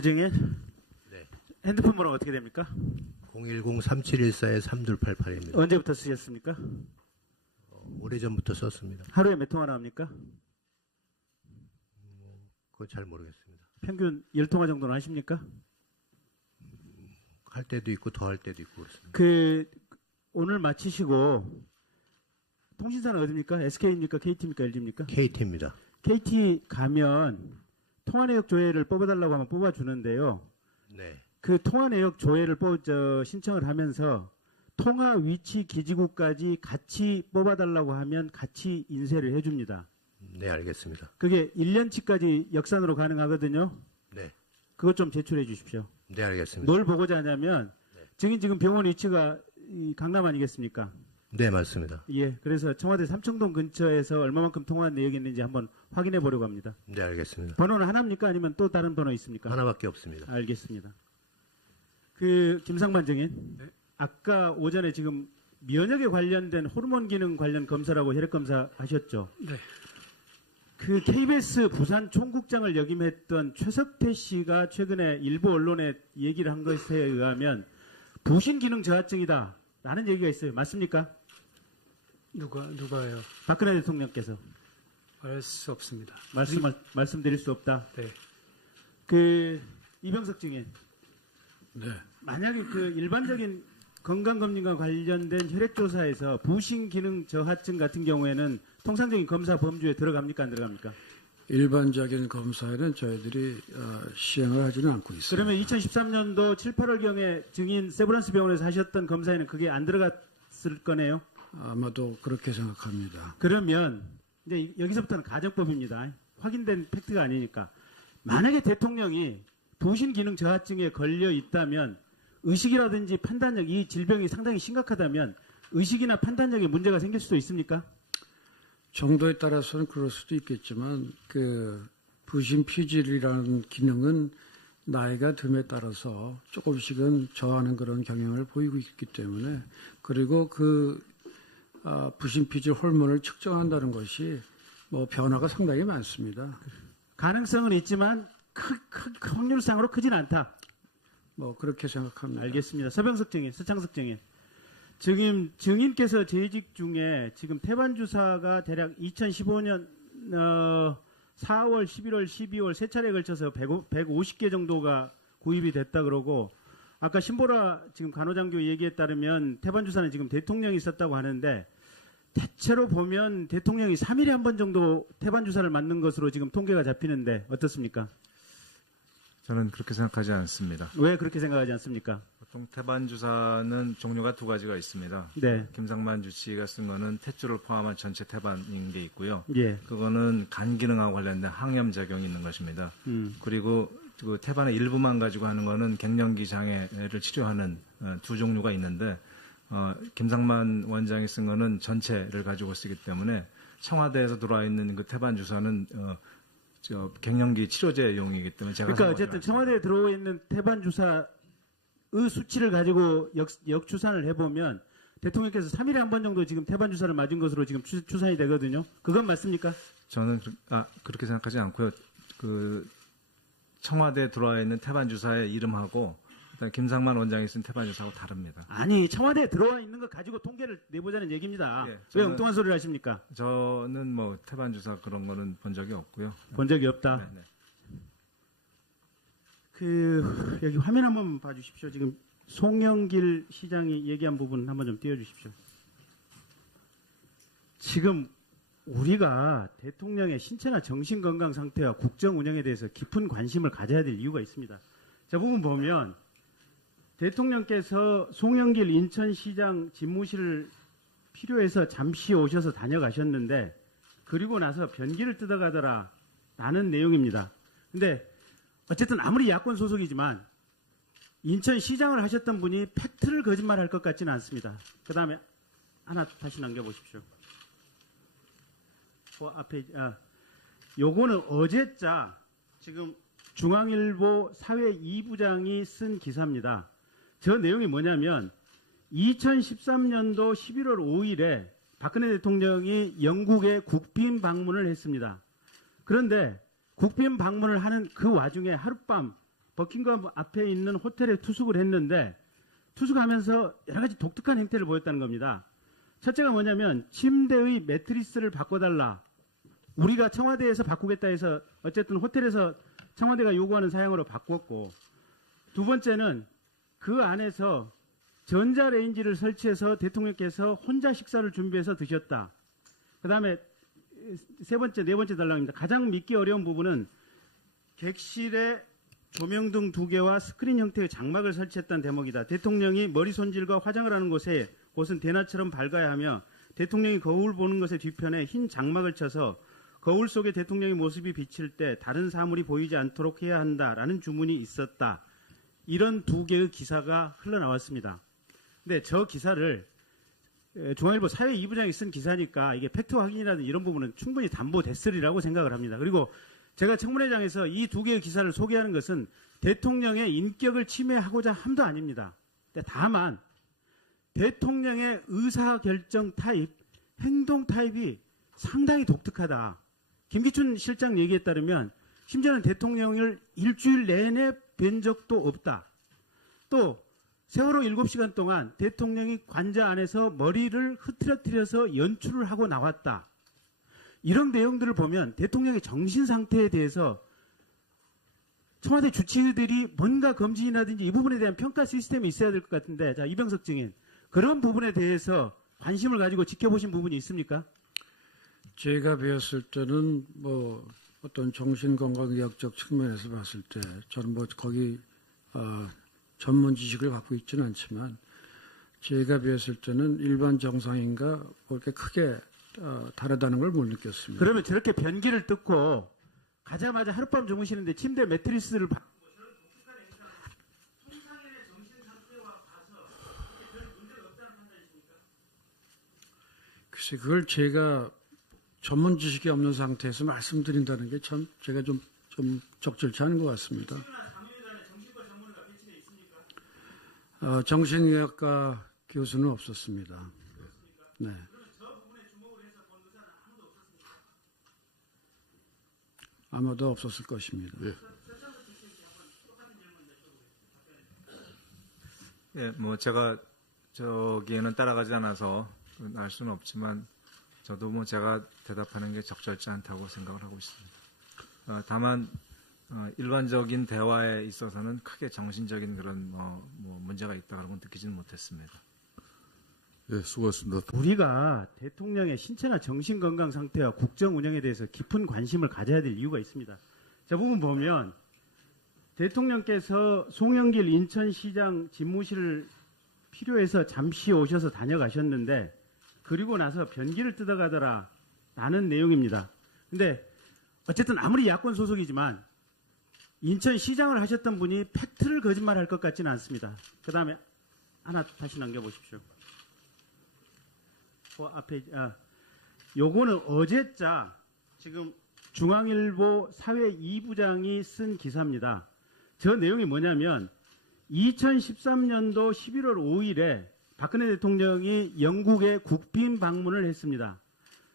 중에 네. 핸드폰 번호가 어떻게 됩니까? 010-3714-3288입니다. 언제부터 쓰셨습니까? 오래전부터 썼습니다. 하루에 몇 통화나 합니까? 그건 잘 모르겠습니다. 평균 10통화 정도는 하십니까? 할 때도 있고 더 할 때도 있고 그렇습니다. 오늘 마치시고 통신사는 어디입니까? SK입니까? KT입니까? LG입니까? KT입니다. KT 가면 통화 내역 조회를 뽑아달라고 하면 뽑아주는데요. 네. 그 통화 내역 조회를 신청을 하면서 통화 위치 기지국까지 같이 뽑아달라고 하면 같이 인쇄를 해줍니다. 네, 알겠습니다. 그게 1년치까지 역산으로 가능하거든요. 네. 그것 좀 제출해 주십시오. 네, 알겠습니다. 뭘 보고자 하냐면 증인 지금 병원 위치가 강남 아니겠습니까? 네, 맞습니다. 예, 그래서 청와대 삼청동 근처에서 얼마만큼 통화한 내역이 있는지 한번 확인해 보려고 합니다. 네, 알겠습니다. 번호는 하나입니까? 아니면 또 다른 번호 있습니까? 하나밖에 없습니다. 알겠습니다. 김상만 증인, 네. 아까 오전에 지금 면역에 관련된 호르몬 기능 관련 검사라고 혈액 검사 하셨죠? 네. KBS 부산 총국장을 역임했던 최석태 씨가 최근에 일부 언론에 얘기를 한 것에 의하면 부신 기능 저하증이다 라는 얘기가 있어요. 맞습니까? 누가요? 박근혜 대통령께서 알 수 없습니다. 말씀드릴 수 없다. 네. 이병석 증인, 네. 만약에 일반적인 건강검진과 관련된 혈액조사에서 부신 기능 저하증 같은 경우에는 통상적인 검사 범주에 들어갑니까? 안 들어갑니까? 일반적인 검사에는 저희들이 시행을 하지는 않고 있어요. 그러면 2013년도 7, 8월경에 증인 세브란스 병원에서 하셨던 검사에는 그게 안 들어갔을 거네요? 아마도 그렇게 생각합니다. 그러면 이제 여기서부터는 가정법입니다. 확인된 팩트가 아니니까. 만약에 대통령이 부신 기능 저하증에 걸려 있다면 의식이라든지 판단력, 이 질병이 상당히 심각하다면 의식이나 판단력에 문제가 생길 수도 있습니까? 정도에 따라서는 그럴 수도 있겠지만 부신피질이라는 기능은 나이가 듦에 따라서 조금씩은 저하는 그런 경향을 보이고 있기 때문에, 그리고 부신피질 호르몬을 측정한다는 것이 변화가 상당히 많습니다. 가능성은 있지만 확률상으로 크진 않다. 그렇게 생각합니다. 알겠습니다. 서병석 증인, 서창석 증인. 지금 증인께서 재직 중에 지금 태반 주사가 대략 2015년 4월, 11월, 12월 세 차례에 걸쳐서 150개 정도가 구입이 됐다 그러고, 아까 신보라 지금 간호장교 얘기에 따르면 태반 주사는 지금 대통령이 썼다고 하는데, 대체로 보면 대통령이 3일에 한 번 정도 태반 주사를 맞는 것으로 지금 통계가 잡히는데 어떻습니까? 저는 그렇게 생각하지 않습니다. 왜 그렇게 생각하지 않습니까? 보통 태반 주사는 종류가 두 가지가 있습니다. 네. 김상만 주치의가 쓴 거는 탯줄을 포함한 전체 태반인 게 있고요. 예. 그거는 간 기능하고 관련된 항염 작용이 있는 것입니다. 그리고 그 태반의 일부만 가지고 하는 거는 갱년기 장애를 치료하는 두 종류가 있는데, 김상만 원장이 쓴 거는 전체를 가지고 쓰기 때문에 청와대에서 들어와 있는 그 태반 주사는 갱년기 치료제용이기 때문에 제가 그러니까 어쨌든 청와대에 들어와 있는 태반 주사의 수치를 가지고 역추산을 해보면 대통령께서 3일에 한 번 정도 지금 태반 주사를 맞은 것으로 지금 추산이 되거든요. 그건 맞습니까? 저는 그렇게 생각하지 않고요. 청와대에 들어와 있는 태반 주사의 이름하고 김상만 원장이 쓴 태반 주사하고 다릅니다. 아니, 청와대에 들어와 있는 거 가지고 통계를 내보자는 얘기입니다. 예, 왜 엉뚱한 소리를 하십니까? 저는 태반 주사 그런 거는 본 적이 없고요. 본 적이 없다. 네. 여기 화면 한번 봐주십시오. 지금 송영길 시장이 얘기한 부분 한번 좀 띄워주십시오. 지금 우리가 대통령의 신체나 정신 건강 상태와 국정 운영에 대해서 깊은 관심을 가져야 될 이유가 있습니다. 자, 부분 보면 대통령께서 송영길 인천시장 집무실을 필요해서 잠시 오셔서 다녀가셨는데, 그리고 나서 변기를 뜯어가더라 라는 내용입니다. 근데 어쨌든 아무리 야권 소속이지만 인천시장을 하셨던 분이 팩트를 거짓말할 것 같지는 않습니다. 그 다음에 하나 다시 남겨보십시오. 앞에 요거는 어제자 지금 중앙일보 사회 2부장이 쓴 기사입니다. 저 내용이 뭐냐면 2013년도 11월 5일에 박근혜 대통령이 영국에 국빈 방문을 했습니다. 그런데 국빈 방문을 하는 그 와중에 하룻밤 버킹엄 앞에 있는 호텔에 투숙을 했는데 투숙하면서 여러 가지 독특한 행태를 보였다는 겁니다. 첫째가 뭐냐면 침대의 매트리스를 바꿔달라. 우리가 청와대에서 바꾸겠다 해서 어쨌든 호텔에서 청와대가 요구하는 사양으로 바꿨고, 두 번째는 그 안에서 전자레인지를 설치해서 대통령께서 혼자 식사를 준비해서 드셨다. 그 다음에 네 번째 달랑입니다. 가장 믿기 어려운 부분은 객실에 조명등 2개와 스크린 형태의 장막을 설치했다는 대목이다. 대통령이 머리 손질과 화장을 하는 곳은 대낮처럼 밝아야 하며 대통령이 거울 보는 것의 뒤편에 흰 장막을 쳐서 거울 속에 대통령의 모습이 비칠 때 다른 사물이 보이지 않도록 해야 한다라는 주문이 있었다. 이런 2개의 기사가 흘러나왔습니다. 근데 저 기사를 중앙일보 사회 2부장이 쓴 기사니까 이게 팩트 확인이라든 이런 부분은 충분히 담보됐으리라고 생각을 합니다. 그리고 제가 청문회장에서 이 2개의 기사를 소개하는 것은 대통령의 인격을 침해하고자 함도 아닙니다. 다만 대통령의 의사결정 타입, 행동 타입이 상당히 독특하다. 김기춘 실장 얘기에 따르면 심지어는 대통령을 일주일 내내 뵌 적도 없다. 또 세월호 7시간 동안 대통령이 관저 안에서 머리를 흐트러뜨려서 연출을 하고 나왔다. 이런 내용들을 보면 대통령의 정신 상태에 대해서 청와대 주치의들이 뭔가 검진이라든지 이 부분에 대한 평가 시스템이 있어야 될 것 같은데, 자, 이병석 증인, 그런 부분에 대해서 관심을 가지고 지켜보신 부분이 있습니까? 제가 배웠을 때는 뭐 어떤 정신건강의학적 측면에서 봤을 때 저는 뭐 거기 전문 지식을 갖고 있지는 않지만 제가 배웠을 때는 일반 정상인과 그렇게 크게 다르다는 걸 못 느꼈습니다. 그러면 저렇게 변기를 뜯고 가자마자 하룻밤 주무시는데 침대 매트리스를 바꾸고 저런 독특한 행사, 통상인의 정신 상태와 봐서 별 문제가 없다는 판단이십니까? 글쎄 그걸 제가 전문 지식이 없는 상태에서 말씀드린다는 게 참 제가 좀 적절치 않은 것 같습니다. 정신과 전문의가 배치돼 있습니까? 정신의학과 교수는 없었습니다. 네. 아마도 없었을 것입니다. 예, 뭐 제가 저기에는 따라가지 않아서 알 수는 없지만 저도 뭐 제가 대답하는 게 적절치 않다고 생각을 하고 있습니다. 다만 일반적인 대화에 있어서는 크게 정신적인 그런 뭐 문제가 있다고 느끼지는 못했습니다. 예, 수고하셨습니다. 우리가 대통령의 신체나 정신 건강 상태와 국정 운영에 대해서 깊은 관심을 가져야 될 이유가 있습니다. 저 부분 보면 대통령께서 송영길 인천시장 집무실을 필요해서 잠시 오셔서 다녀가셨는데 그리고 나서 변기를 뜯어가더라 라는 내용입니다. 근데 어쨌든 아무리 야권 소속이지만 인천시장을 하셨던 분이 팩트를 거짓말할 것 같지는 않습니다. 그 다음에 하나 다시 남겨보십시오. 앞에 요거는 어제자 지금 중앙일보 사회 2부장이 쓴 기사입니다. 저 내용이 뭐냐면 2013년도 11월 5일에 박근혜 대통령이 영국에 국빈 방문을 했습니다.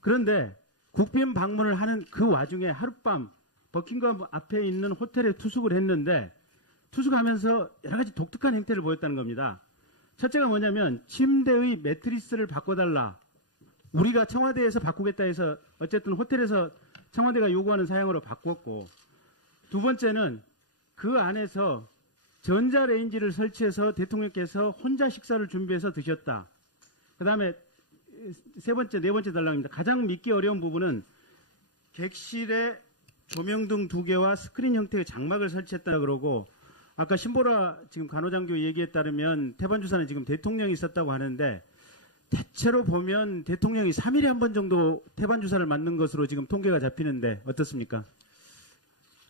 그런데 국빈 방문을 하는 그 와중에 하룻밤 버킹엄 앞에 있는 호텔에 투숙을 했는데 투숙하면서 여러 가지 독특한 행태를 보였다는 겁니다. 첫째가 뭐냐면 침대의 매트리스를 바꿔달라. 우리가 청와대에서 바꾸겠다 해서 어쨌든 호텔에서 청와대가 요구하는 사양으로 바꿨고, 두 번째는 그 안에서 전자레인지를 설치해서 대통령께서 혼자 식사를 준비해서 드셨다. 그 다음에 네 번째 달랑입니다. 가장 믿기 어려운 부분은 객실에 조명등 2개와 스크린 형태의 장막을 설치했다 그러고, 아까 신보라 지금 간호장교 얘기에 따르면 태반 주사는 지금 대통령이 있었다고 하는데 대체로 보면 대통령이 3일에 한 번 정도 태반 주사를 맞는 것으로 지금 통계가 잡히는데 어떻습니까?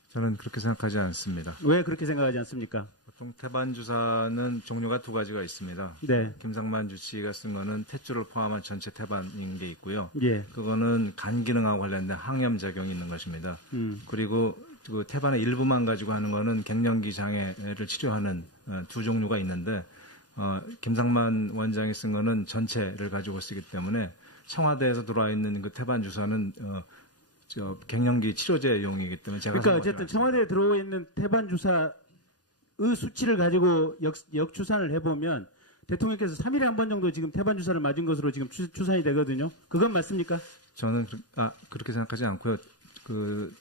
저는 그렇게 생각하지 않습니다. 왜 그렇게 생각하지 않습니까? 보통 태반 주사는 종류가 2가지가 있습니다. 네. 김상만 주치의가 쓴 거는 탯줄을 포함한 전체 태반인 게 있고요. 예. 그거는 간 기능하고 관련된 항염 작용이 있는 것입니다. 그리고 그 태반의 일부만 가지고 하는 거는 갱년기 장애를 치료하는 2종류가 있는데 김상만 원장이 쓴 거는 전체를 가지고 쓰기 때문에 청와대에서 들어와 있는 그 태반 주사는 갱년기 치료제용이기 때문에 제가 그러니까 어쨌든 청와대에 들어와 있는 태반 주사 수치를 가지고 역추산을 해보면 대통령께서 3일에 한 번 정도 지금 태반 주사를 맞은 것으로 지금 추산이 되거든요. 그건 맞습니까? 저는 그렇게 생각하지 않고요. 그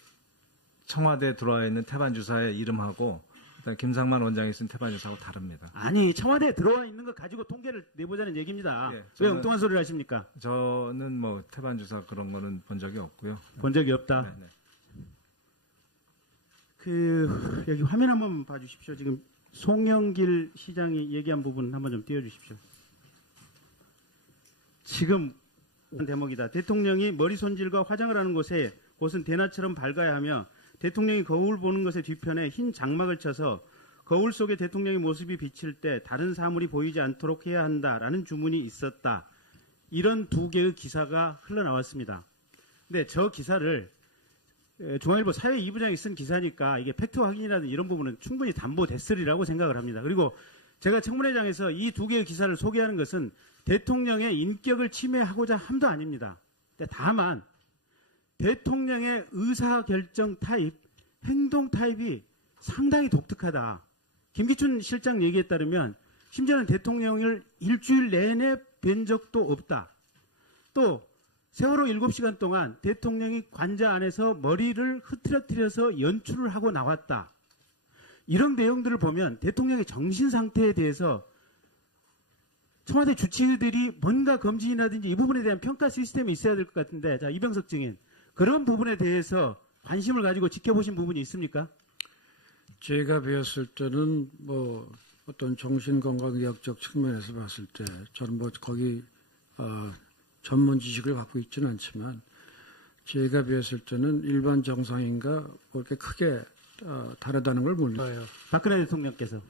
청와대에 들어와 있는 태반 주사의 이름하고 일단 김상만 원장이 쓴 태반 주사하고 다릅니다. 아니, 청와대에 들어와 있는 거 가지고 통계를 내보자는 얘기입니다. 예, 왜 저는- 엉뚱한 소리를 하십니까? 저는 뭐 태반 주사 그런 거는 본 적이 없고요. 본 적이 없다. 네, 네. 여기 화면 한번 봐주십시오. 지금 송영길 시장이 얘기한 부분 한번 좀 띄워주십시오. 지금 대목이다. 대통령이 머리 손질과 화장을 하는 곳은 대낮처럼 밝아야 하며 대통령이 거울 보는 것의 뒤편에 흰 장막을 쳐서 거울 속에 대통령의 모습이 비칠 때 다른 사물이 보이지 않도록 해야 한다라는 주문이 있었다. 이런 두 개의 기사가 흘러나왔습니다. 근데 저 기사를 중앙일보 사회 2부장이 쓴 기사니까 이게 팩트 확인이라든 이런 부분은 충분히 담보됐으리라고 생각을 합니다. 그리고 제가 청문회장에서 이 두 개의 기사를 소개하는 것은 대통령의 인격을 침해하고자 함도 아닙니다. 다만 대통령의 의사결정 타입, 행동 타입이 상당히 독특하다. 김기춘 실장 얘기에 따르면 심지어는 대통령을 일주일 내내 뵌 적도 없다. 또 세월호 7시간 동안 대통령이 관저 안에서 머리를 흐트러뜨려서 연출을 하고 나왔다. 이런 내용들을 보면 대통령의 정신 상태에 대해서 청와대 주치의들이 뭔가 검진이라든지 이 부분에 대한 평가 시스템이 있어야 될 것 같은데, 자, 이병석 증인, 그런 부분에 대해서 관심을 가지고 지켜보신 부분이 있습니까? 제가 배웠을 때는 뭐 어떤 정신건강의학적 측면에서 봤을 때 저는 뭐 거기 전문 지식을 갖고 있지는 않지만 제가 배웠을 때는 일반 정상인과 그렇게 크게 다르다는 걸 몰라요. 박근혜 대통령께서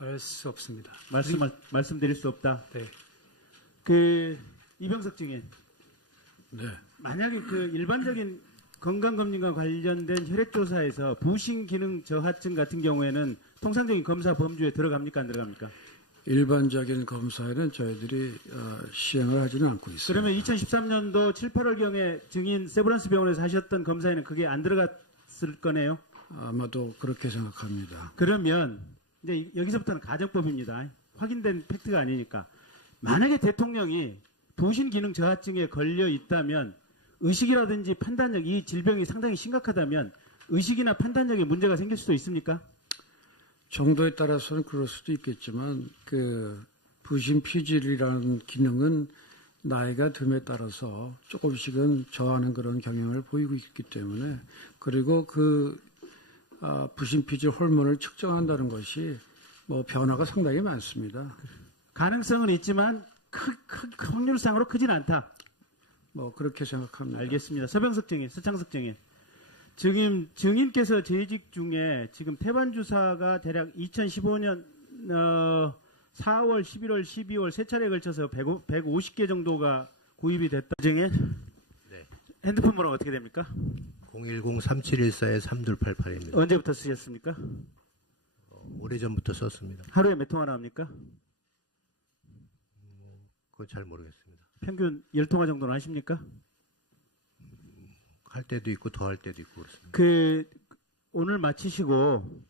말할 수 없습니다. 말씀드릴 수 없다. 네. 이병석 증인, 네. 만약에 일반적인 건강검진과 관련된 혈액조사에서 부신 기능 저하증 같은 경우에는 통상적인 검사 범주에 들어갑니까, 안 들어갑니까? 일반적인 검사에는 저희들이 시행을 하지는 않고 있어요. 그러면 2013년도 7, 8월경에 증인 세브란스 병원에서 하셨던 검사에는 그게 안 들어갔을 거네요? 아마도 그렇게 생각합니다. 그러면 이제 여기서부터는 가정법입니다. 확인된 팩트가 아니니까. 만약에 대통령이 부신 기능 저하증에 걸려 있다면 의식이라든지 판단력, 이 질병이 상당히 심각하다면 의식이나 판단력에 문제가 생길 수도 있습니까? 정도에 따라서는 그럴 수도 있겠지만 그 부신 피질이라는 기능은 나이가 듦에 따라서 조금씩은 저하는 그런 경향을 보이고 있기 때문에, 그리고 부신 피질 호르몬을 측정한다는 것이 뭐 변화가 상당히 많습니다. 가능성은 있지만 확률상으로 크진 않다. 뭐 그렇게 생각합니다. 알겠습니다. 서병석 증인, 서창석 증인. 지금 증인께서 재직 중에 지금 태반 주사가 대략 2015년 4월, 11월, 12월 세 차례에 걸쳐서 150개 정도가 구입이 됐다. 증인. 네. 핸드폰 번호가 어떻게 됩니까? 010-3714-3288입니다. 언제부터 쓰셨습니까? 오래전부터 썼습니다. 하루에 몇 통화 나옵니까? 그건 잘 모르겠습니다. 평균 10통화 정도는 하십니까? 할 때도 있고 더 할 때도 있고 그렇습니다. 오늘 마치시고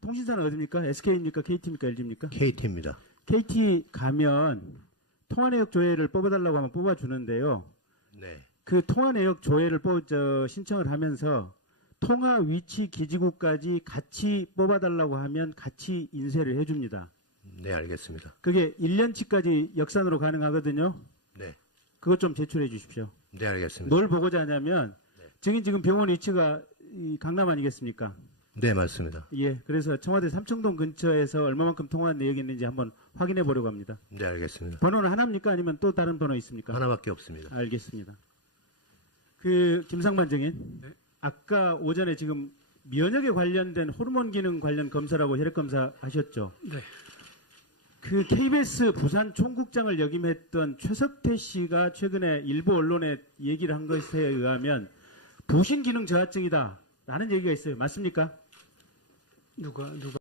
통신사는 어디입니까? SK입니까? KT입니까? LG입니까? KT입니다. KT 가면 통화 내역 조회를 뽑아달라고 하면 뽑아주는데요. 네. 그 통화 내역 조회를 신청을 하면서 통화 위치 기지국까지 같이 뽑아달라고 하면 같이 인쇄를 해줍니다. 네, 알겠습니다. 그게 1년치까지 역산으로 가능하거든요. 네. 그것 좀 제출해 주십시오. 네, 알겠습니다. 뭘 보고자 하냐면 증인 지금 병원 위치가 강남 아니겠습니까? 네, 맞습니다. 예, 그래서 청와대 삼청동 근처에서 얼마만큼 통화한 내역이 있는지 한번 확인해 보려고 합니다. 네, 알겠습니다. 번호는 하나입니까? 아니면 또 다른 번호 있습니까? 하나밖에 없습니다. 알겠습니다. 김상만 증인, 네. 아까 오전에 지금 면역에 관련된 호르몬 기능 관련 검사라고 혈액 검사 하셨죠? 네. KBS 부산 총국장을 역임했던 최석태 씨가 최근에 일부 언론에 얘기를 한 것에 의하면 부신 기능 저하증이다라는 얘기가 있어요. 맞습니까? 누가